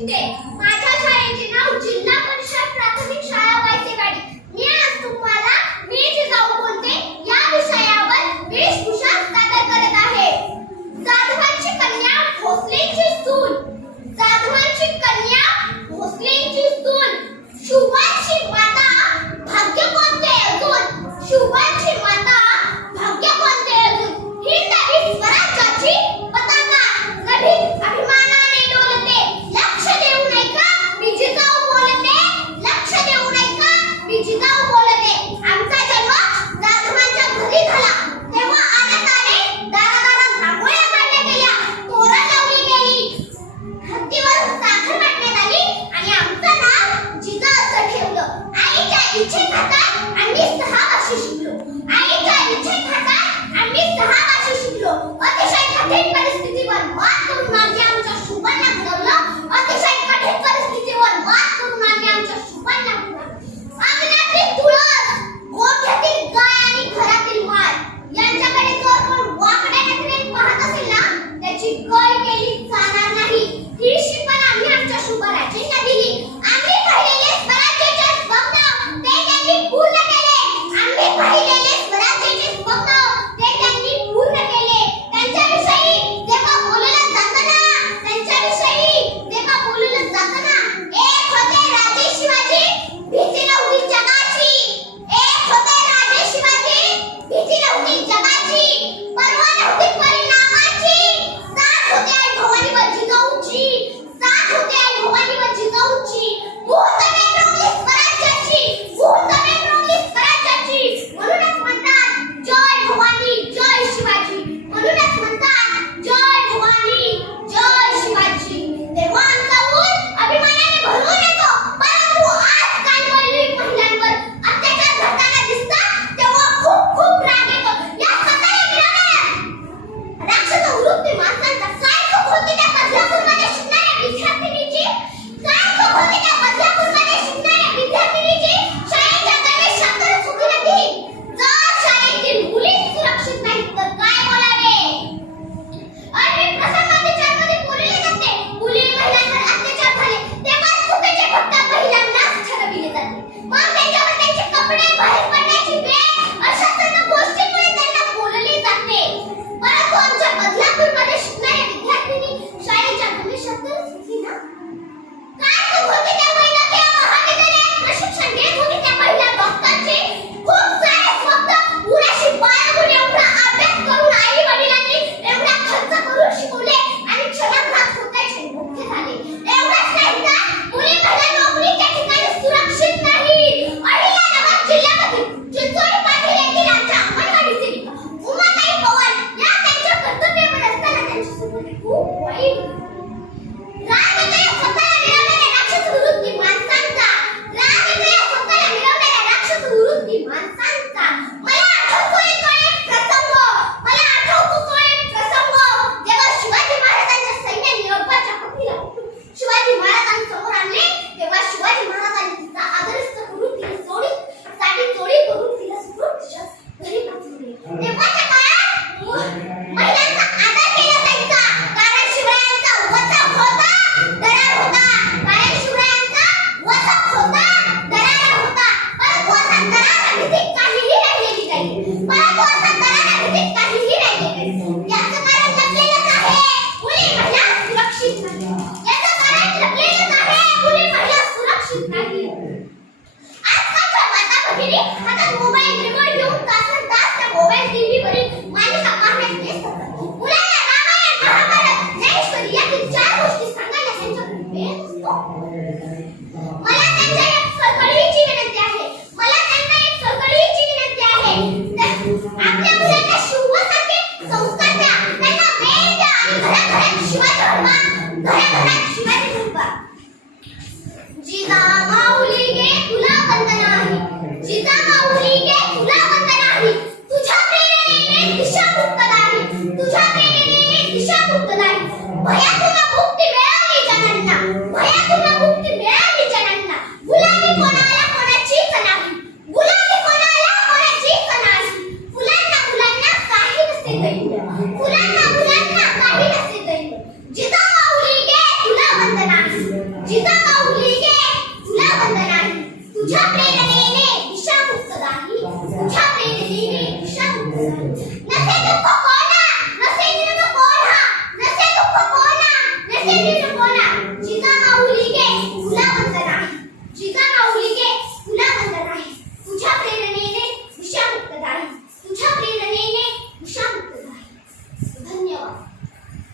शिकते. माझ्या शाळेचे नाव जिल्हा परिषद प्राथमिक शाळा वायसेवाडी. मी आज तुम्हाला मी जिजाऊ बोलते या विषयावर वेशभूषा सादर करत आहे. जाधवांची कन्या भोसलेंची सून, जाधवांची कन्या भोसलेंची सून, शुभांची माता भाग्य कोणते अजून, शुभांची माता भाग्य कोणते अजून. ही तरी स्वराज्याची पताका कधी अभिमानाने डोलते. लक्ष देऊ नये का मी जिजाऊ बोलते, लक्ष देऊ नये का मी जिजाऊ बोलते. आमचा जन्म जाधवांच्या घरी झाला तेव्हा आनंदाने दारादारात रांगोळ्या काढल्या गेल्या, तोरण लावली गेली, हत्तीवर साखर वाटण्यात आली आणि आमचं नाव जिजा असं ठेवलं. आईच्या इच्छेखातर आम्ही 6 वर्ष शिकलो. आईच्या इच्छेखातर आम्ही 6 वर्ष शिकलो. अतिशय कठीण परिस्थितीवर मात करून आम्ही आमच्या शुभांना घडवलं. अतिशय कठीण परिस्थितीवर मात करून आम्ही आमच्या शुभांना घडवलं. अंगणातील तुळस, गोठ्यातील गाय आणि घरातील माल यांच्याकडे जर कोण वाकड्या नजरेने पाहत असेल ना, त्याची गय केली जाणार नाही. ही शिकवण आम्ही आमच्या शुभराजींना दिली. आम्ही पाहिलेले स्वराज्याचे स्वप्न ते त्यांनी पूर्ण केले. आम्ही पाहिलेले स्वराज्याचे स्वप्न ते त्यांनी पूर्ण केले. त्यांच्याविषयी जेव्हा बोललं जातं ना, त्यांच्याविषयी जेव्हा बोललं जातं ना, एक होते राजे शिवाजी, भीती नव्हती जगाची. एक होते राजे शिवाजी, भीती नव्हती जगाची, पर्वा नव्हती परिणामाची. साथ होती आई भवानीवर जिजाऊची, साथ होती आई भवानीवर जिजाऊची. भूतमे रोवली स्वराज्याची, भूतमे रोवली स्वराज्याची. म्हणूनच म्हणतात जय भवानी जय शिवाजी. म्हणूनच म्हणतात जय भवानी जय शिवाजी. तेव्हा आमचा ऊर अभिमानाने भरून येतो. परंतु आज कानवळील महिलांवर अत्याचार घडताना दिसतात तेव्हा खूप खूप राग येतो. या स्वतःला मिळवणाऱ्या राक्षस वृत्ती माणसांचा काय चूक होती त्या बदलापूरमध्ये शिकणाऱ्या विद्यार्थिनीची, काय चूक होती त्या बदलापूरमध्ये शिकणाऱ्या विद्यार्थिनीची. शाळेच्या प्रवेशात तर चुकी नाही. जर शाळेतील मुली सुरक्षित नाहीत तर काय बोलावे. अनेक प्रसंगात विचारमध्ये बोलले जाते मुली महिलांवर अत्याचार झाले तेव्हा चुकीचे फक्त महिलांनाच ठरविले जाते. मग त्याच्यावर त्यांचे कपडे बाहेर पडण्याची वेळ अशा सर्व गोष्टींमुळे त्यांना बोलले जाते. परंतु आमच्या बदलापूरमध्ये शिकणाऱ्या विद्यार्थिनी शाळेच्या प्रवेशात तर चुकी ना. काय चूक होती त्या महिला त्या महाविद्यालयात प्रशिक्षण घेत होती त्या महिला डॉक्टरचे. खूप सारे स्वप्न पुरेशी बाळगून एवढा अभ्यास करून आई वडिलांनी एवढा खर्च करून शिकवले आणि क्षणाभरात स्वतःचे मुख्य झाले. एवढंच नाही तर मुली महिला नोकरीच्या ठिकाणी सुरक्षित नाही. अहिल्यानगर जिल्ह्यामधील चिंचोली पाटील येथील आमच्या अंगणवाडी सेविका उमाताई पवार या त्यांच्या कर्तव्यावर असताना त्यांच्यासोबत खूप वाईट घडलं. राग येतो या स्वतःला मिळवणाऱ्या राक्षस वृत्ती माणसांचा, राग येतो या स्वतःला मिळवणाऱ्या राक्षस वृत्ती माणसांचा. मला आठवतोय तो एक प्रसंग, मला आठवतो तो एक प्रसंग जेव्हा शिवाजी महाराजांच्या सैन्याने अकबरच्या पत्नीला शिवाजी महाराजांसमोर आणले तेव्हा शिवाजी महाराजांनी तिचा आदरस्त करून तिला साठी चोरी करून तिला सोडून तिच्या घरी पाठवले. तेव्हाच्या काळात महिलांचा आदर केला जायचा कारण शिवरायांचा वचक होता, दरार होता. कारण शिवरायांचा वचक होता, दरार होता. परंतु आता दराराभीतीत काहीही राहिलेली नाही. परंतु आता दराराभीतीत काहीही राहिलेली नाही. याचं कारण लपलेलंच आहे. मुली महिला सुरक्षित नाही. याचं कारण लपलेलंच आहे. मुली महिला सुरक्षित नाही. आजकालच्या माता भगिनी आता मोबाईल रिमोट घेऊन तासनतास त्या मोबाईल टीव्हीवरील मालिका पाहण्यात व्यस्त असतात. मुलांना रामायण, महाभारत, ज्ञानेश्वरी यातील 4 गोष्टी सांगायला त्यांच्याकडे वेळ नसतो. मला त्यांच्या एक कळकळीची विनंती आहे. मला त्यांना एक कळकळीची विनंती आहे. आपल्या मुलांना शिवसारखे संस्कार द्या. त्यांना वेळ द्या आणि घराघरात शिवाजी घडवा. घराघरात शिवाजी घडवा. जिजामाऊली गे तुला वंदन आहे. जिजामाऊली गे तुला वंदन आहे. तुझ्या प्रेरणेने दिशा मुक्त नाही. तुझ्या प्रेरणेने दिशा मुक्त नाही. भयातून मुक्ती मिळाली जनांना. भयातून मुक्ती मिळाली जनांना. गुलामी कोणाला कोणाचीच नाही. गुलामी कोणाला कोणाचीच नाही. मुलांना मुलांना काही नसते दैन्य. मुलांना मुलांना काही नसते दैन्य. जिजामाऊली गे तुला वंदन आहे. तुझ्या प्रेरणेने दिशामुक्त राही, तुझ्या प्रेरणेने दिशामुक्त राही. नसेल तर